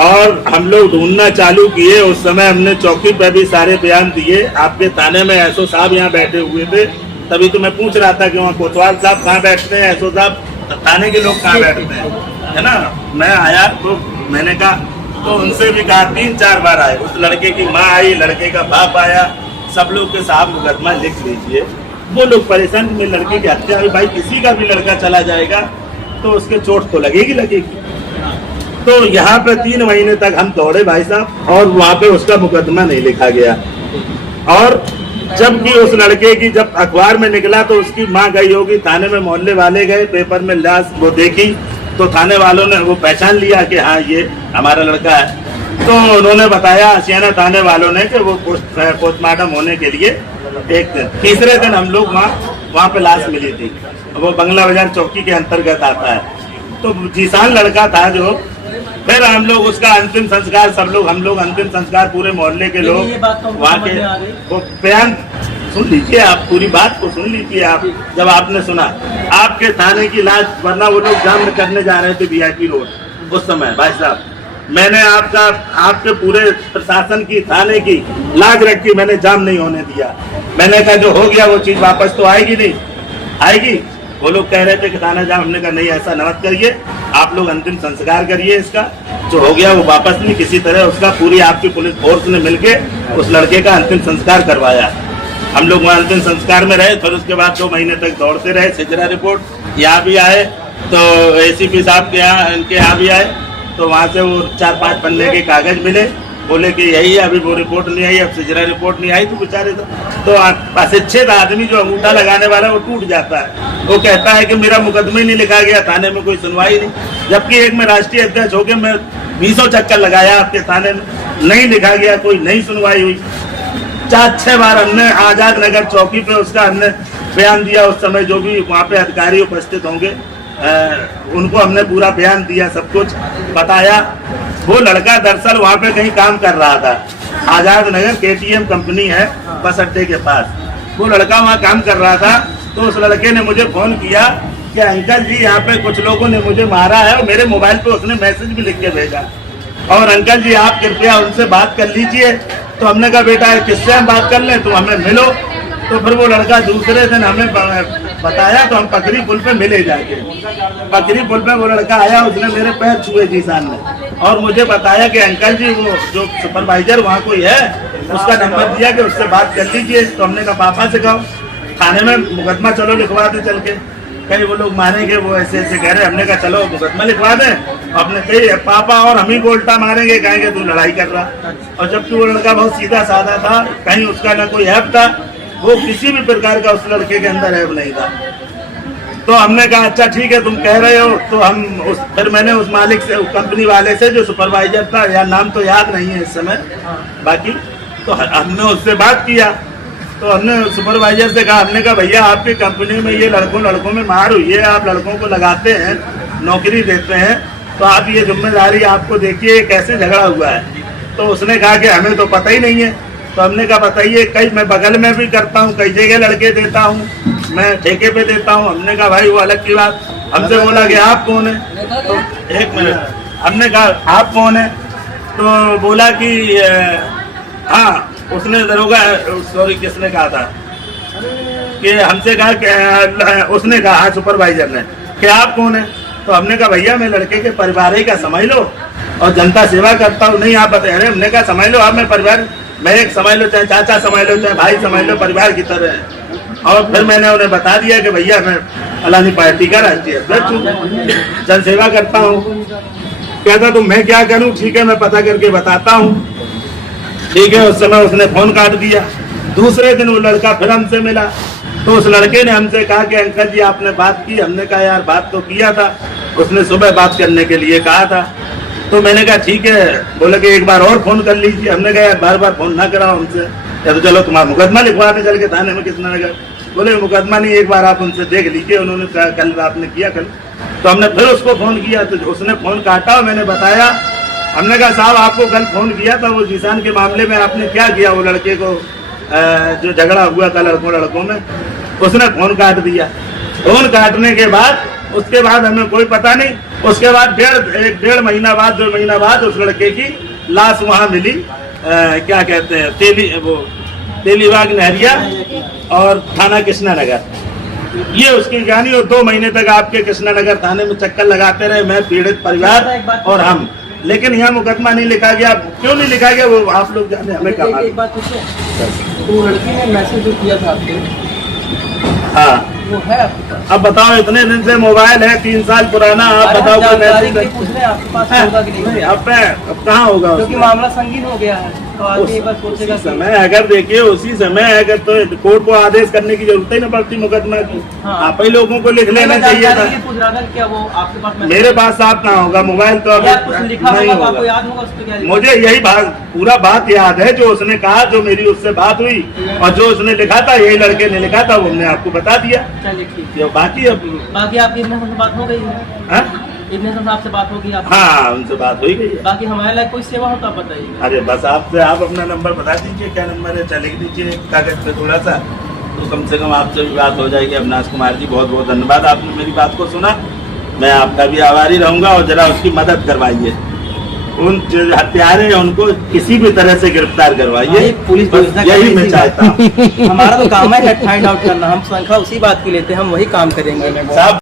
और हम लोग ढूंढना चालू किए। उस समय हमने चौकी पे भी सारे बयान दिए। आपके थाने में एसओ साहब यहाँ बैठे हुए थे, तभी तो मैं पूछ रहा था कि वहाँ कोतवाल साहब कहाँ बैठते हैं, एसओ साहब थाने के लोग कहाँ बैठते हैं, है ना। मैं आया तो मैंने कहा, तो उनसे भी कहा 3-4 बार आए। उस लड़के की माँ आई, लड़के का बाप आया, सब लोग के साहब मुकदमा लिख लीजिए। वो लोग परेशान में लड़के की हत्या हुई। भाई किसी का भी लड़का चला जाएगा तो उसके चोट तो लगेगी। तो यहाँ पे 3 महीने तक हम दौड़े भाई साहब, और वहाँ पे उसका मुकदमा नहीं लिखा गया। और जबकि उस लड़के की जब अखबार में निकला तो उसकी माँ गई होगी थाने में, मोहल्ले वाले गए, पेपर में लाश वो देखी तो थाने वालों ने वो पहचान लिया कि हाँ ये हमारा लड़का है। तो उन्होंने बताया आशियाना थाने वालों ने कि वो पोस्टमार्टम होने के लिए एक दिन, तीसरे दिन हम लोग वहाँ पे लाश मिली थी। वो बंगला बाजार चौकी के अंतर्गत आता है। तो जीसान लड़का था जो, फिर हम लोग उसका अंतिम संस्कार, हम लोग अंतिम संस्कार पूरे मोहल्ले के लोग वहाँ के, वो बयान सुन लीजिए आप, पूरी बात को सुन लीजिए आप। जब आपने सुना आपके थाने की लाश, वरना वो लोग जाम करने जा रहे थे VIP रोड उस समय। भाई साहब मैंने आपके पूरे प्रशासन की, थाने की लाज रखी, मैंने जाम नहीं होने दिया। मैंने कहा जो हो गया वो चीज वापस तो आएगी नहीं, आएगी। वो लोग कह रहे थे कि थाना जाम, हमने कहा नहीं ऐसा मत करिए, आप लोग अंतिम संस्कार करिए इसका, जो हो गया वो वापस नहीं। किसी तरह उसका पूरी आपकी पुलिस फोर्स ने मिलके उस लड़के का अंतिम संस्कार करवाया। हम लोग वहाँ अंतिम संस्कार में रहे। फिर उसके बाद 2 महीने तक दौड़ते रहे। सिजरा रिपोर्ट यहाँ भी आए तो ACP साहब के यहाँ, इनके यहाँ भी आए, तो वहाँ से वो 4-5 पन्ने के कागज मिले, बोले कि यही है, अभी वो रिपोर्ट नहीं आई, अब सिजरा रिपोर्ट नहीं आई। तो बेचारे तो अशिक्षित आदमी जो अंगूठा लगाने वाला है वो टूट जाता है। वो कहता है कि मेरा मुकदमा ही नहीं लिखा गया, थाने में कोई सुनवाई नहीं। जबकि एक मैं राष्ट्रीय अध्यक्ष होकर मैं 20 चक्कर लगाया आपके थाने में, नहीं लिखा गया, कोई नहीं सुनवाई हुई। 4-6 बार हमने आजाद नगर चौकी पे उसका हमने बयान दिया। उस समय जो भी वहाँ पे अधिकारी उपस्थित होंगे उनको हमने पूरा बयान दिया, सब कुछ बताया। वो लड़का दरअसल वहाँ पे कहीं काम कर रहा था। आजाद नगर KTM कंपनी है बस अड्डे के पास, वो लड़का वहाँ काम कर रहा था। तो उस लड़के ने मुझे फोन किया कि अंकल जी यहाँ पे कुछ लोगों ने मुझे मारा है, और मेरे मोबाइल पे उसने मैसेज भी लिख के भेजा, और अंकल जी आप कृपया उनसे बात कर लीजिए। तो हमने कहा बेटा किससे हम बात कर लें, तुम हमें मिलो। तो फिर वो लड़का दूसरे दिन हमें बताया, तो हम पकड़ी पुल पे मिले जाके। पकड़ी पुल पे वो लड़का आया, उसने मेरे पैर छुए जीसान ने, और मुझे बताया कि अंकल जी वो जो सुपरवाइजर वहाँ कोई है उसका नंबर दिया कि उससे बात कर लीजिए। तो हमने कहा पापा से कहो, थाने में मुकदमा चलो लिखवा दे चल के, कहीं वो लोग मारेंगे, वो ऐसे ऐसे कह रहे। हमने कहा चलो मुकदमा लिखवा दें। अपने कही पापा और हम ही को उल्टा मारेंगे, कहेंगे तू लड़ाई कर रहा। और जबकि वो लड़का बहुत सीधा साधा था, कहीं उसका ना कोई ऐप था, वो किसी भी प्रकार का उस लड़के के अंदर ऐप नहीं था। तो हमने कहा अच्छा ठीक है तुम कह रहे हो। तो हम फिर मैंने उस मालिक से, कंपनी वाले से जो सुपरवाइजर था, या नाम तो याद नहीं है इस समय बाकी, तो हमने उससे बात किया। तो हमने सुपरवाइजर से कहा, हमने कहा भैया आपकी कंपनी में ये लड़कों में मार हुई है, आप लड़कों को लगाते हैं, नौकरी देते हैं, तो आप ये जिम्मेदारी आपको देखिए कैसे झगड़ा हुआ है। तो उसने कहा कि हमें तो पता ही नहीं है। तो हमने कहा बताइए, कई मैं बगल में भी करता हूँ, कई जगह लड़के देता हूँ, मैं ठेके पे देता हूँ। हमने कहा भाई वो अलग की बात। हमसे बोला कि आप कौन है, तो 1 मिनट, हमने कहा आप कौन है, तो बोला कि हाँ, उसने दरोगा, सॉरी किसने कहा था कि हमसे कहा कि उसने कहा सुपरवाइजर ने कि आप कौन है। तो हमने कहा भैया मैं लड़के के परिवार ही का समझ लो, और जनता सेवा करता हूँ। नहीं आप बताए। अरे हमने कहा समझ लो आप, मैं परिवार, मैं एक समझ लो, चाहे चाचा समझ लो, चाहे भाई समझ लो, परिवार की तरह है। और फिर मैंने उन्हें बता दिया कि भैया मैं फलानी पार्टी का राष्ट्रीय अध्यक्ष हूँ, जन सेवा करता हूँ। कहता तो मैं क्या करूँ, ठीक है मैं पता करके बताता हूँ। ठीक है, उस समय उसने फोन काट दिया। दूसरे दिन वो लड़का फिर हमसे मिला, तो उस लड़के ने हमसे कहा कि अंकल जी आपने बात की। हमने कहा यार बात तो किया था, उसने सुबह बात करने के लिए कहा था। तो मैंने कहा ठीक है, बोले कि एक बार और फोन कर लीजिए। हमने कहा यार बार बार फोन ना कराओ हमसे, या तो चलो तुम्हारा मुकदमा लिखवाने चल के थाने में किसने लगा। बोले मुकदमा नहीं, एक बार आप उनसे देख लीजिए। उन्होंने कहा कल रात ने किया कल। तो हमने फिर उसको फोन किया, तो उसने फोन काटा और मैंने बताया। हमने कहा साहब आपको कल फोन किया था, वो जीसान के मामले में आपने क्या किया, वो लड़के को जो झगड़ा हुआ था लड़कों में, उसने फोन काट दिया। फोन काटने के बाद उसके बाद हमें कोई पता नहीं। उसके बाद डेढ़ महीना बाद 2 महीना बाद उस लड़के की लाश वहां मिली, क्या कहते हैं, तेलीबाग नहरिया और थाना कृष्णा नगर, ये उसकी कहानी। और 2 महीने तक आपके कृष्णा नगर थाने में चक्कर लगाते रहे, मैं, पीड़ित परिवार और हम, लेकिन यहाँ मुकदमा नहीं लिखा गया। क्यों नहीं लिखा गया वो आप लोग जाने, हमें क्या मालूम। एक बात पूछो, तो लड़की ने मैसेज जो किया था आपके, हाँ वो है आपके पास? अब बताओ, इतने दिन से मोबाइल है 3 साल पुराना, आप बताओ कोई जानकारी के लिए मैसेज पूछ रहे हैं, आपके पास होगा कि नहीं? अब कहाँ होगा, क्योंकि मामला संगीन हो गया है, तो आदमी एक बार सोचेगा उसी समय अगर देखिए, उसी समय अगर तो कोर्ट को आदेश करने की जरूरत ही न पड़ती मुकदमा की। हाँ। आप ही लोगों को लिख लेना चाहिए था। पूछ रहा था क्या वो आपके पास मेरे पास साफ कहाँ होगा मोबाइल, तो या कुछ लिखा नहीं होगा, आपको होगा। याद होगा उस पे क्या लिखा? मुझे यही पूरा बात याद है जो उसने कहा, जो मेरी उससे बात हुई और जो उसने लिखा था, यही लड़के ने लिखा था, वो हमने आपको बता दिया। चलिए ठीक है। जो बाकी अब बाकी आपकी इतने से बात हो गई है? हाँ? इतने से आपसे बात होगी आप? हाँ, उनसे बात हो ही गई है। बाकी हमारे लायक कोई सेवा हो तो आप बताइए। अरे बस आपसे, आप अपना नंबर बता दीजिए, क्या नंबर है, लिख दीजिए कागज पे थोड़ा सा, तो कम से कम आपसे भी बात हो जाएगी। अविनाश कुमार जी, बहुत बहुत धन्यवाद, आपने मेरी बात को सुना। मैं आपका भी आभारी रहूंगा, और जरा उसकी मदद करवाइए। उन जो हत्यारे हैं उनको किसी भी तरह से गिरफ्तार करवाइए, पुलिस यही मैं चाहता हूँ। हमारा तो काम है फाइंड आउट करना, हम संख्या उसी बात की लेते हैं, हम वही काम करेंगे साहब।